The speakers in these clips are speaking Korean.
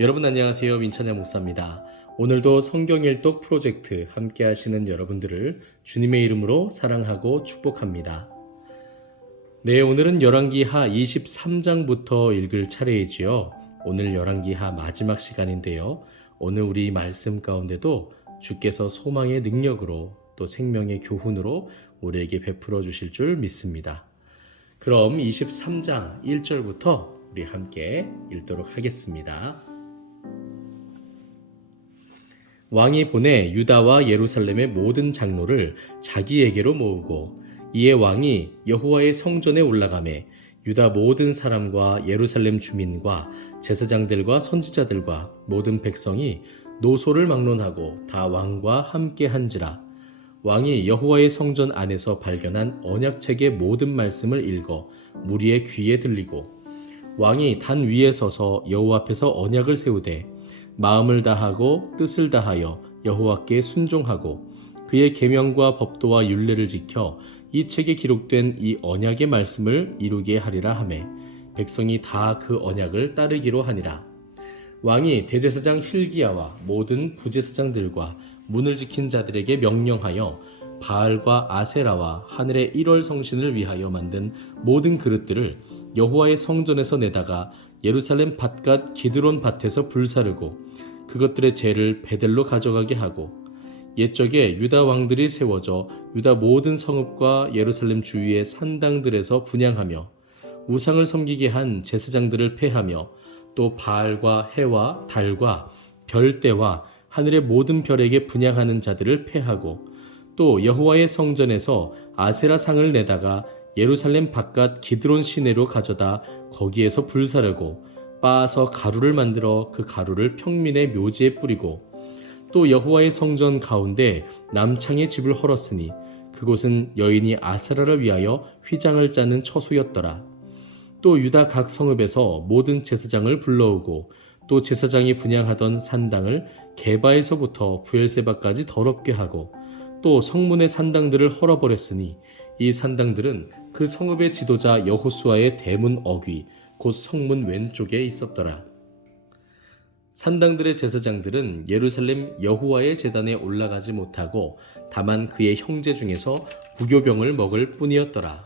여러분 안녕하세요. 민찬의 목사입니다. 오늘도 성경 일독 프로젝트 함께 하시는 여러분들을 주님의 이름으로 사랑하고 축복합니다. 네, 오늘은 열왕기하 23장부터 읽을 차례이지요. 오늘 열왕기하 마지막 시간인데요. 오늘 우리 말씀 가운데도 주께서 소망의 능력으로 또 생명의 교훈으로 우리에게 베풀어 주실 줄 믿습니다. 그럼 23장 1절부터 우리 함께 읽도록 하겠습니다. 왕이 보내 유다와 예루살렘의 모든 장로를 자기에게로 모으고 이에 왕이 여호와의 성전에 올라가매 유다 모든 사람과 예루살렘 주민과 제사장들과 선지자들과 모든 백성이 노소를 막론하고 다 왕과 함께 한지라. 왕이 여호와의 성전 안에서 발견한 언약책의 모든 말씀을 읽어 무리의 귀에 들리고 왕이 단 위에 서서 여호와 앞에서 언약을 세우되 마음을 다하고 뜻을 다하여 여호와께 순종하고 그의 계명과 법도와 율례를 지켜 이 책에 기록된 이 언약의 말씀을 이루게 하리라 하매 백성이 다 그 언약을 따르기로 하니라. 왕이 대제사장 힐기야와 모든 부제사장들과 문을 지킨 자들에게 명령하여 바알과 아세라와 하늘의 1월 성신을 위하여 만든 모든 그릇들을 여호와의 성전에서 내다가 예루살렘 밭갓 기드론 밭에서 불사르고 그것들의 재를 베델로 가져가게 하고 옛적에 유다 왕들이 세워져 유다 모든 성읍과 예루살렘 주위의 산당들에서 분양하며 우상을 섬기게 한 제사장들을 패하며 또 바알과 해와 달과 별대와 하늘의 모든 별에게 분양하는 자들을 패하고 또 여호와의 성전에서 아세라 상을 내다가 예루살렘 바깥 기드론 시내로 가져다 거기에서 불사르고 빻아서 가루를 만들어 그 가루를 평민의 묘지에 뿌리고 또 여호와의 성전 가운데 남창의 집을 헐었으니 그곳은 여인이 아세라를 위하여 휘장을 짜는 처소였더라. 또 유다 각 성읍에서 모든 제사장을 불러오고 또 제사장이 분양하던 산당을 게바에서부터 부엘세바까지 더럽게 하고 또 성문의 산당들을 헐어버렸으니 이 산당들은 그 성읍의 지도자 여호수아의 대문 어귀 곧 성문 왼쪽에 있었더라. 산당들의 제사장들은 예루살렘 여호와의 제단에 올라가지 못하고 다만 그의 형제 중에서 부교병을 먹을 뿐이었더라.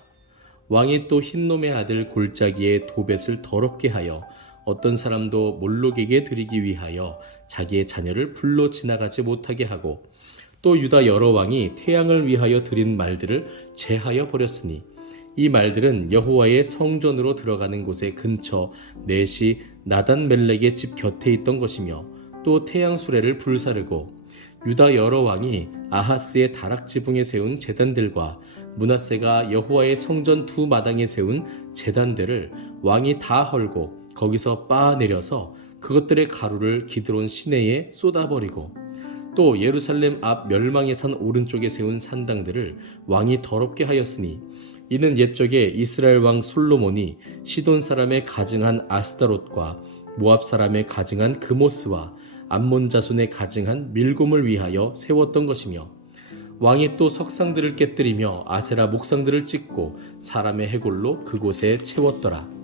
왕이 또 흰놈의 아들 골짜기에 도벳을 더럽게 하여 어떤 사람도 몰록에게 드리기 위하여 자기의 자녀를 불로 지나가지 못하게 하고 또 유다 여러 왕이 태양을 위하여 드린 말들을 제하여 버렸으니 이 말들은 여호와의 성전으로 들어가는 곳의 근처 넷이 나단 멜렉의 집 곁에 있던 것이며 또 태양 수레를 불사르고 유다 여러 왕이 아하스의 다락 지붕에 세운 제단들과 문하세가 여호와의 성전 두 마당에 세운 제단들을 왕이 다 헐고 거기서 빻아 내려서 그것들의 가루를 기드론 시내에 쏟아버리고 또 예루살렘 앞 멸망의 산 오른쪽에 세운 산당들을 왕이 더럽게 하였으니 이는 옛적에 이스라엘 왕 솔로몬이 시돈 사람의 가증한 아스타롯과 모압 사람의 가증한 그모스와 암몬 자손의 가증한 밀곰을 위하여 세웠던 것이며 왕이 또 석상들을 깨뜨리며 아세라 목상들을 찍고 사람의 해골로 그곳에 채웠더라.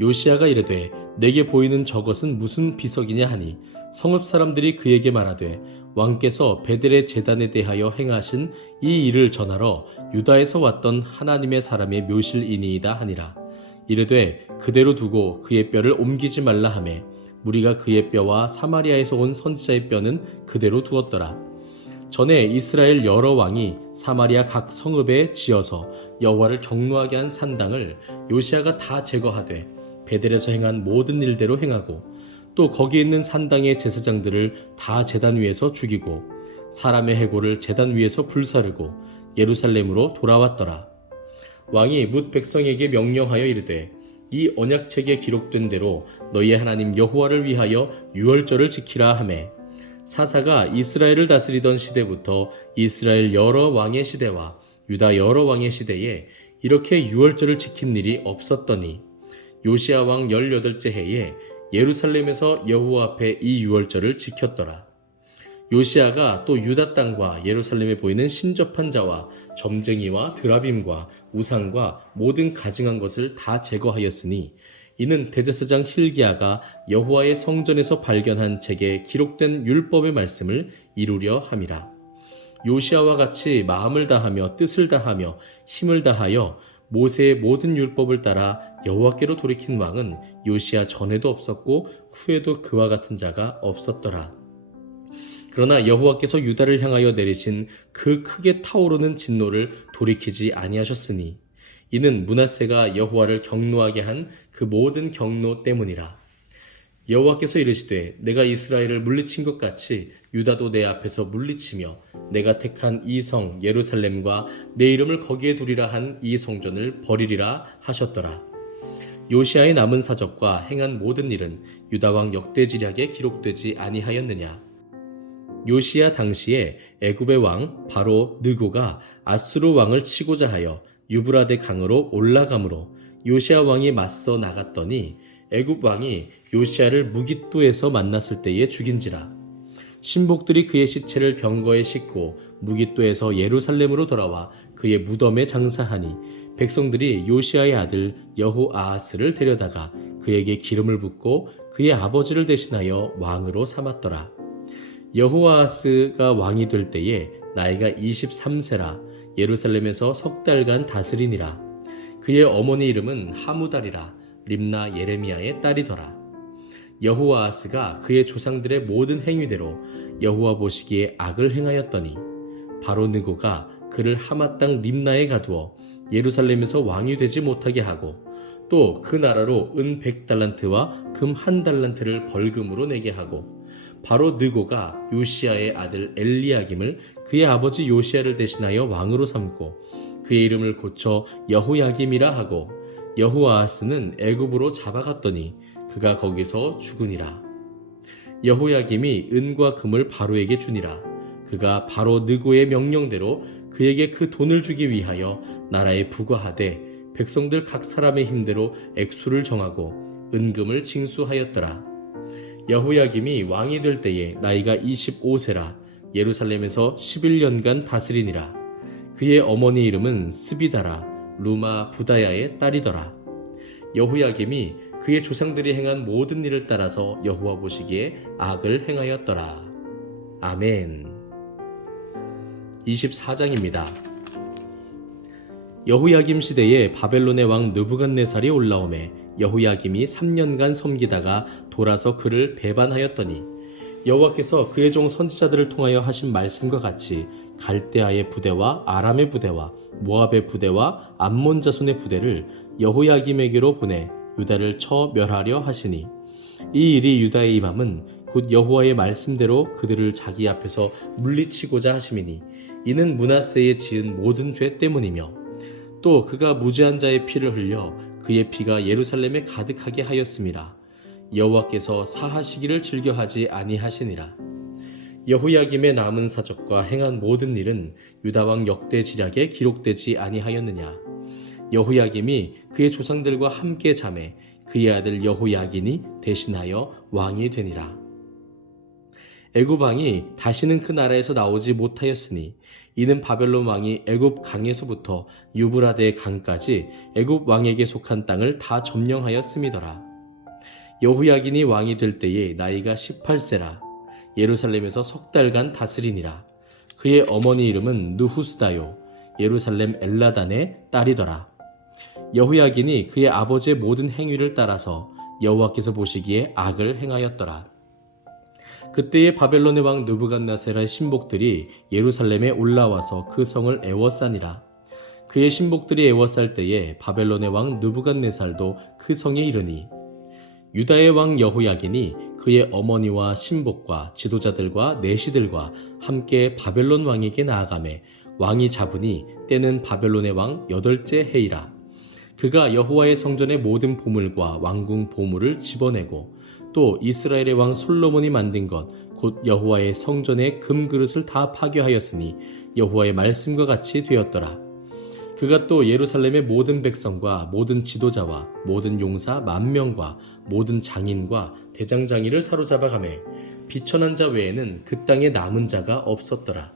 요시아가 이르되 내게 보이는 저것은 무슨 비석이냐 하니 성읍 사람들이 그에게 말하되 왕께서 베델의 제단에 대하여 행하신 이 일을 전하러 유다에서 왔던 하나님의 사람의 묘실이니이다 하니라. 이르되 그대로 두고 그의 뼈를 옮기지 말라 하매 무리가 그의 뼈와 사마리아에서 온 선지자의 뼈는 그대로 두었더라. 전에 이스라엘 여러 왕이 사마리아 각 성읍에 지어서 여호와를 경노하게 한 산당을 요시아가 다 제거하되 베델에서 행한 모든 일대로 행하고 또 거기 있는 산당의 제사장들을 다 제단 위에서 죽이고 사람의 해골을 제단 위에서 불사르고 예루살렘으로 돌아왔더라. 왕이 뭇 백성에게 명령하여 이르되 이 언약책에 기록된 대로 너희의 하나님 여호와를 위하여 유월절을 지키라 하매 사사가 이스라엘을 다스리던 시대부터 이스라엘 여러 왕의 시대와 유다 여러 왕의 시대에 이렇게 유월절을 지킨 일이 없었더니 요시아 왕 18째 해에 예루살렘에서 여호와 앞에 이 유월절을 지켰더라. 요시아가 또 유다 땅과 예루살렘에 보이는 신접한 자와 점쟁이와 드라빔과 우상과 모든 가증한 것을 다 제거하였으니 이는 대제사장 힐기야가 여호와의 성전에서 발견한 책에 기록된 율법의 말씀을 이루려 함이라. 요시아와 같이 마음을 다하며 뜻을 다하며 힘을 다하여 모세의 모든 율법을 따라 여호와께로 돌이킨 왕은 요시아 전에도 없었고 후에도 그와 같은 자가 없었더라. 그러나 여호와께서 유다를 향하여 내리신 그 크게 타오르는 진노를 돌이키지 아니하셨으니 이는 문하세가 여호와를 경노하게 한 그 모든 경노 때문이라. 여호와께서 이르시되 내가 이스라엘을 물리친 것 같이 유다도 내 앞에서 물리치며 내가 택한 이 성 예루살렘과 내 이름을 거기에 두리라 한 이 성전을 버리리라 하셨더라. 요시아의 남은 사적과 행한 모든 일은 유다 왕 역대지략에 기록되지 아니하였느냐. 요시야 당시에 애굽의 왕 바로 느고가 아수르 왕을 치고자 하여 유브라데 강으로 올라가므로 요시아 왕이 맞서 나갔더니 애굽 왕이 요시아를 무깃도에서 만났을 때에 죽인지라 신복들이 그의 시체를 병거에 싣고 무깃도에서 예루살렘으로 돌아와 그의 무덤에 장사하니 백성들이 요시아의 아들 여호아하스를 데려다가 그에게 기름을 붓고 그의 아버지를 대신하여 왕으로 삼았더라. 여호아하스가 왕이 될 때에 나이가 23세라 예루살렘에서 석 달간 다스리니라. 그의 어머니 이름은 하무달이라 림나 예레미야의 딸이더라. 여호아하스가 그의 조상들의 모든 행위대로 여호와 보시기에 악을 행하였더니 바로 느고가 그를 하마 땅 림나에 가두어 예루살렘에서 왕이 되지 못하게 하고 또 그 나라로 은 백달란트와 금 한 달란트를 벌금으로 내게 하고 바로 느고가 요시아의 아들 엘리야김을 그의 아버지 요시아를 대신하여 왕으로 삼고 그의 이름을 고쳐 여호야김이라 하고 여호아하스는 애굽으로 잡아갔더니 그가 거기서 죽으니라. 여호야김이 은과 금을 바로에게 주니라. 그가 바로 느고의 명령대로 그에게 그 돈을 주기 위하여 나라에 부과하되 백성들 각 사람의 힘대로 액수를 정하고 은금을 징수하였더라. 여호야김이 왕이 될 때에 나이가 25세라. 예루살렘에서 11년간 다스리니라. 그의 어머니 이름은 스비다라 루마 부다야의 딸이더라. 여호야김이 그의 조상들이 행한 모든 일을 따라서 여호와 보시기에 악을 행하였더라. 아멘. 24장입니다. 여호야김 시대에 바벨론의 왕 느부갓네살이 올라오매 여호야김이 3년간 섬기다가 돌아서 그를 배반하였더니 여호와께서 그의 종 선지자들을 통하여 하신 말씀과 같이 갈대아의 부대와 아람의 부대와 모압의 부대와 암몬 자손의 부대를 여호야김에게로 보내 유다를 쳐 멸하려 하시니 이 일이 유다의 임함은 곧 여호와의 말씀대로 그들을 자기 앞에서 물리치고자 하심이니 이는 문하세에 지은 모든 죄 때문이며 또 그가 무죄한 자의 피를 흘려 그의 피가 예루살렘에 가득하게 하였음이라 여호와께서 사하시기를 즐겨하지 아니하시니라. 여호야김의 남은 사적과 행한 모든 일은 유다 왕 역대 지략에 기록되지 아니하였느냐? 여호야김이 그의 조상들과 함께 잠에 그의 아들 여호야긴이 대신하여 왕이 되니라. 애굽 왕이 다시는 그 나라에서 나오지 못하였으니 이는 바벨론 왕이 애굽 강에서부터 유브라데 강까지 애굽 왕에게 속한 땅을 다 점령하였음이더라. 여호야긴이 왕이 될 때에 나이가 18세라 예루살렘에서 석 달간 다스리니라. 그의 어머니 이름은 누후스다요 예루살렘 엘라단의 딸이더라. 여호야긴이 그의 아버지의 모든 행위를 따라서 여호와께서 보시기에 악을 행하였더라. 그때의 바벨론의 왕 느부갓나세라의 신복들이 예루살렘에 올라와서 그 성을 애워싸니라. 그의 신복들이 애워쌀 때에 바벨론의 왕 느부갓네살도 그 성에 이르니 유다의 왕 여호야긴이 그의 어머니와 신복과 지도자들과 내시들과 함께 바벨론 왕에게 나아가매 왕이 잡으니 때는 바벨론의 왕 여덟째 해이라 그가 여호와의 성전의 모든 보물과 왕궁 보물을 집어내고 또 이스라엘의 왕 솔로몬이 만든 것 곧 여호와의 성전의 금 그릇을 다 파괴하였으니 여호와의 말씀과 같이 되었더라. 그가 또 예루살렘의 모든 백성과 모든 지도자와 모든 용사 만 명과 모든 장인과 대장장이를 사로잡아 가매 비천한 자 외에는 그 땅에 남은 자가 없었더라.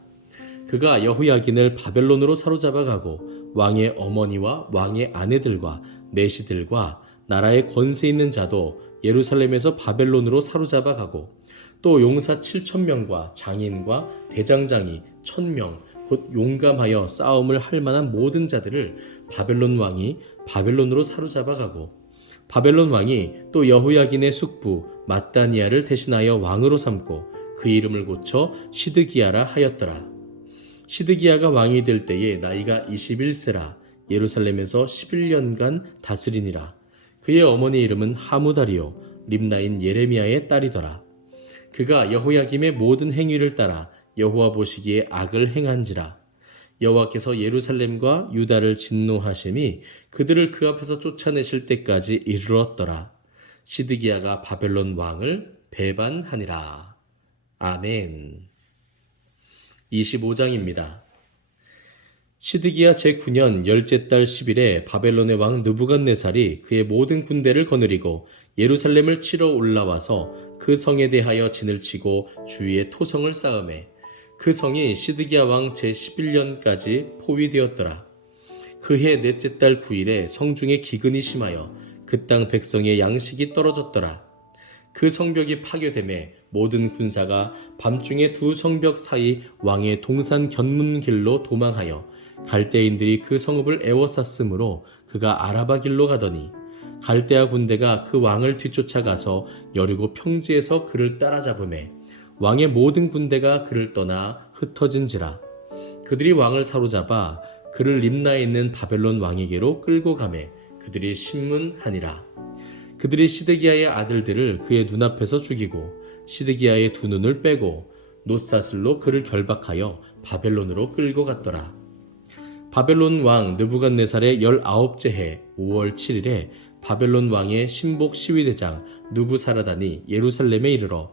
그가 여호야긴을 바벨론으로 사로잡아 가고 왕의 어머니와 왕의 아내들과 내시들과 나라의 권세 있는 자도 예루살렘에서 바벨론으로 사로잡아 가고 또 용사 7천 명과 장인과 대장장이 1000명 곧 용감하여 싸움을 할 만한 모든 자들을 바벨론 왕이 바벨론으로 사로잡아 가고 바벨론 왕이 또 여호야긴의 숙부 마따니아를 대신하여 왕으로 삼고 그 이름을 고쳐 시드기야라 하였더라. 시드기야가 왕이 될 때에 나이가 21세라 예루살렘에서 11년간 다스리니라. 그의 어머니 이름은 하무다리요 림나인 예레미야의 딸이더라. 그가 여호야김의 모든 행위를 따라 여호와 보시기에 악을 행한지라. 여호와께서 예루살렘과 유다를 진노하심이 그들을 그 앞에서 쫓아내실 때까지 이르렀더라. 시드기야가 바벨론 왕을 배반하니라. 아멘. 25장입니다. 시드기야 제9년 열째 달 10일에 바벨론의 왕 느부갓네살이 그의 모든 군대를 거느리고 예루살렘을 치러 올라와서 그 성에 대하여 진을 치고 주위에 토성을 쌓음에 그 성이 시드기야 왕 제11년까지 포위되었더라. 그해 넷째 달 9일에 성중에 기근이 심하여 그 땅 백성의 양식이 떨어졌더라. 그 성벽이 파괴됨에 모든 군사가 밤중에 두 성벽 사이 왕의 동산 견문길로 도망하여 갈대인들이 그 성읍을 애워쌌으므로 그가 아라바 길로 가더니 갈대아 군대가 그 왕을 뒤쫓아가서 여리고 평지에서 그를 따라잡음에 왕의 모든 군대가 그를 떠나 흩어진지라 그들이 왕을 사로잡아 그를 림나에 있는 바벨론 왕에게로 끌고 가매 그들이 신문하니라 그들이 시드기야의 아들들을 그의 눈앞에서 죽이고 시드기야의 두 눈을 빼고 노사슬로 그를 결박하여 바벨론으로 끌고 갔더라. 바벨론 왕 느부갓네살의 열아홉째 해 5월 7일에 바벨론 왕의 신복 시위대장 누부사라단이 예루살렘에 이르러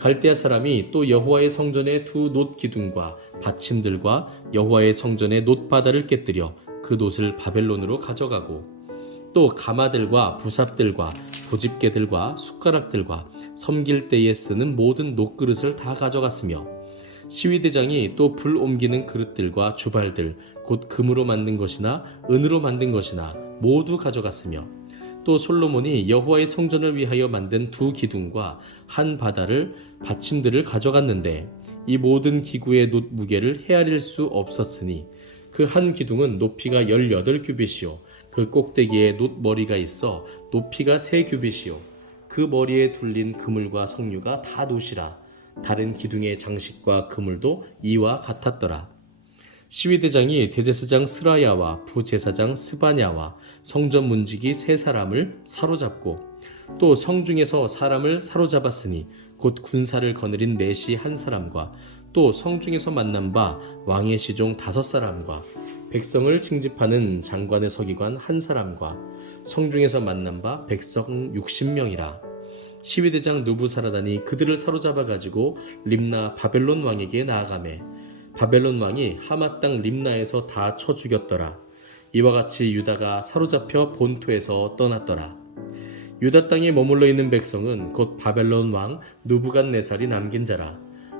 갈대아 사람이 또 여호와의 성전의 두 놋 기둥과 받침들과 여호와의 성전의 놋 바다를 깨뜨려 그 놋을 바벨론으로 가져가고 또 가마들과 부삽들과 부집개들과 숟가락들과 섬길 때에 쓰는 모든 놋그릇을 다 가져갔으며 시위대장이 또 불 옮기는 그릇들과 주발들 곧 금으로 만든 것이나 은으로 만든 것이나 모두 가져갔으며 또 솔로몬이 여호와의 성전을 위하여 만든 두 기둥과 한 바다를 받침들을 가져갔는데 이 모든 기구의 놋 무게를 헤아릴 수 없었으니 그 한 기둥은 높이가 18규빗이요. 그 꼭대기에 놋 머리가 있어 높이가 3규빗이요. 그 머리에 둘린 그물과 석류가 다 놋이라. 다른 기둥의 장식과 그물도 이와 같았더라. 시위대장이 대제사장 스라야와 부제사장 스바냐와 성전 문지기 세 사람을 사로잡고 또 성중에서 사람을 사로잡았으니 곧 군사를 거느린 내시 한 사람과 또 성중에서 만난 바 왕의 시종 다섯 사람과 백성을 징집하는 장관의 서기관 한 사람과 성중에서 만난 바 백성 60명이라 시위대장 누부사라단이 그들을 사로잡아 가지고 림나 바벨론 왕에게 나아가매 바벨론 왕이 하마 땅 림나에서 다 쳐 죽였더라. 이와 같이 유다가 사로잡혀 본토에서 떠났더라. 유다 땅에 머물러 있는 백성은 곧 바벨론 왕 누부갓네살이 남긴 자라.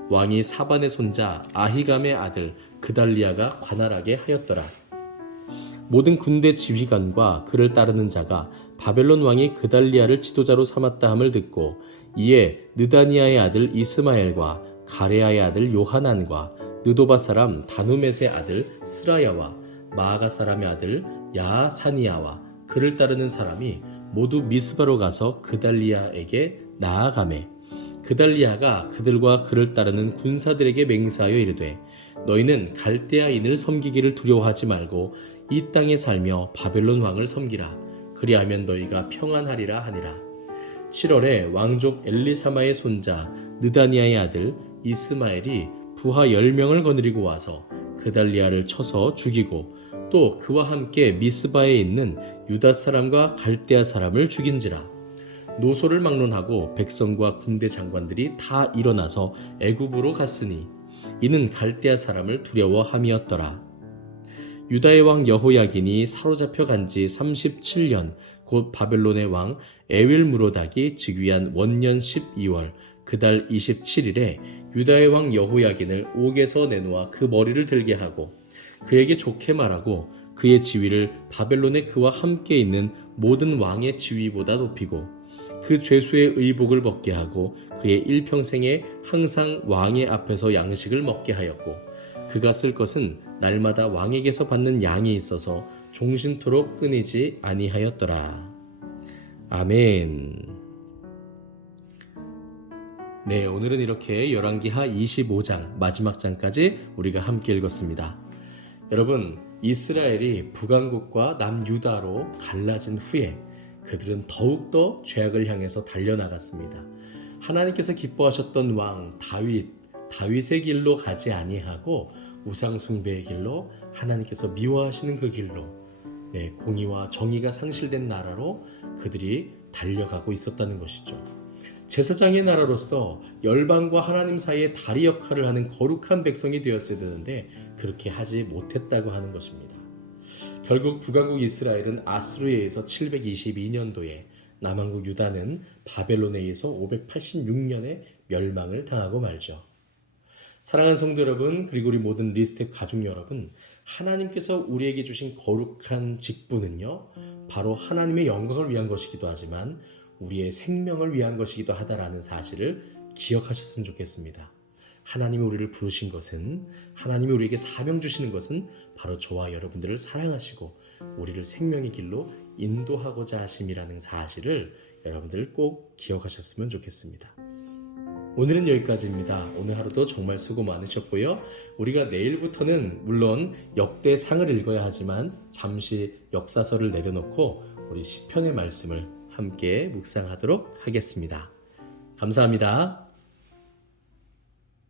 왕이 사반의 손자 아히감의 아들 그달리아가 관할하게 하였더라. 모든 군대 지휘관과 그를 따르는 자가 바벨론 왕이 그달리아를 지도자로 삼았다 함을 듣고 이에 느다니아의 아들 이스마엘과 가레아의 아들 요하난과 느도바 사람 다누멧의 아들 스라야와 마아가 사람의 아들 야사니아와 그를 따르는 사람이 모두 미스바로 가서 그달리아에게 나아가매. 그달리아가 그들과 그를 따르는 군사들에게 맹세하여 이르되 너희는 갈대아인을 섬기기를 두려워하지 말고 이 땅에 살며 바벨론 왕을 섬기라. 그리하면 너희가 평안하리라 하니라. 7월에 왕족 엘리사마의 손자 느다니아의 아들 이스마엘이 부하 10명을 거느리고 와서 그달리아를 쳐서 죽이고 또 그와 함께 미스바에 있는 유다 사람과 갈대아 사람을 죽인지라. 노소를 막론하고 백성과 군대 장관들이 다 일어나서 애굽으로 갔으니 이는 갈대아 사람을 두려워함이었더라. 유다의 왕 여호야긴이 사로잡혀 간지 37년 곧 바벨론의 왕 에윌 무로닥이 즉위한 원년 12월 그달 27일에 유다의 왕 여호야긴을 옥에서 내놓아 그 머리를 들게 하고 그에게 좋게 말하고 그의 지위를 바벨론의 그와 함께 있는 모든 왕의 지위보다 높이고 그 죄수의 의복을 벗게 하고 그의 일평생에 항상 왕의 앞에서 양식을 먹게 하였고 그가 쓸 것은 날마다 왕에게서 받는 양이 있어서 종신토록 끊이지 아니하였더라. 아멘. 네, 오늘은 이렇게 열왕기하 25장 마지막 장까지 우리가 함께 읽었습니다. 여러분, 이스라엘이 북왕국과 남유다로 갈라진 후에 그들은 더욱더 죄악을 향해서 달려나갔습니다. 하나님께서 기뻐하셨던 왕 다윗, 다윗의 길로 가지 아니하고 우상 숭배의 길로 하나님께서 미워하시는 그 길로 네, 공의와 정의가 상실된 나라로 그들이 달려가고 있었다는 것이죠. 제사장의 나라로서 열방과 하나님 사이의 다리 역할을 하는 거룩한 백성이 되었어야 되는데 그렇게 하지 못했다고 하는 것입니다. 결국 북왕국 이스라엘은 아수르에 의해서 722년도에 남왕국 유다는 바벨론에 의해서 586년에 멸망을 당하고 말죠. 사랑하는 성도 여러분, 그리고 우리 모든 리스텍 가족 여러분, 하나님께서 우리에게 주신 거룩한 직분은요, 바로 하나님의 영광을 위한 것이기도 하지만 우리의 생명을 위한 것이기도 하다라는 사실을 기억하셨으면 좋겠습니다. 하나님이 우리를 부르신 것은 하나님이 우리에게 사명 주시는 것은 바로 저와 여러분들을 사랑하시고 우리를 생명의 길로 인도하고자 하심이라는 사실을 여러분들 꼭 기억하셨으면 좋겠습니다. 오늘은 여기까지입니다. 오늘 하루도 정말 수고 많으셨고요. 우리가 내일부터는 물론 역대상을 읽어야 하지만 잠시 역사서를 내려놓고 우리 시편의 말씀을 함께 묵상하도록 하겠습니다. 감사합니다.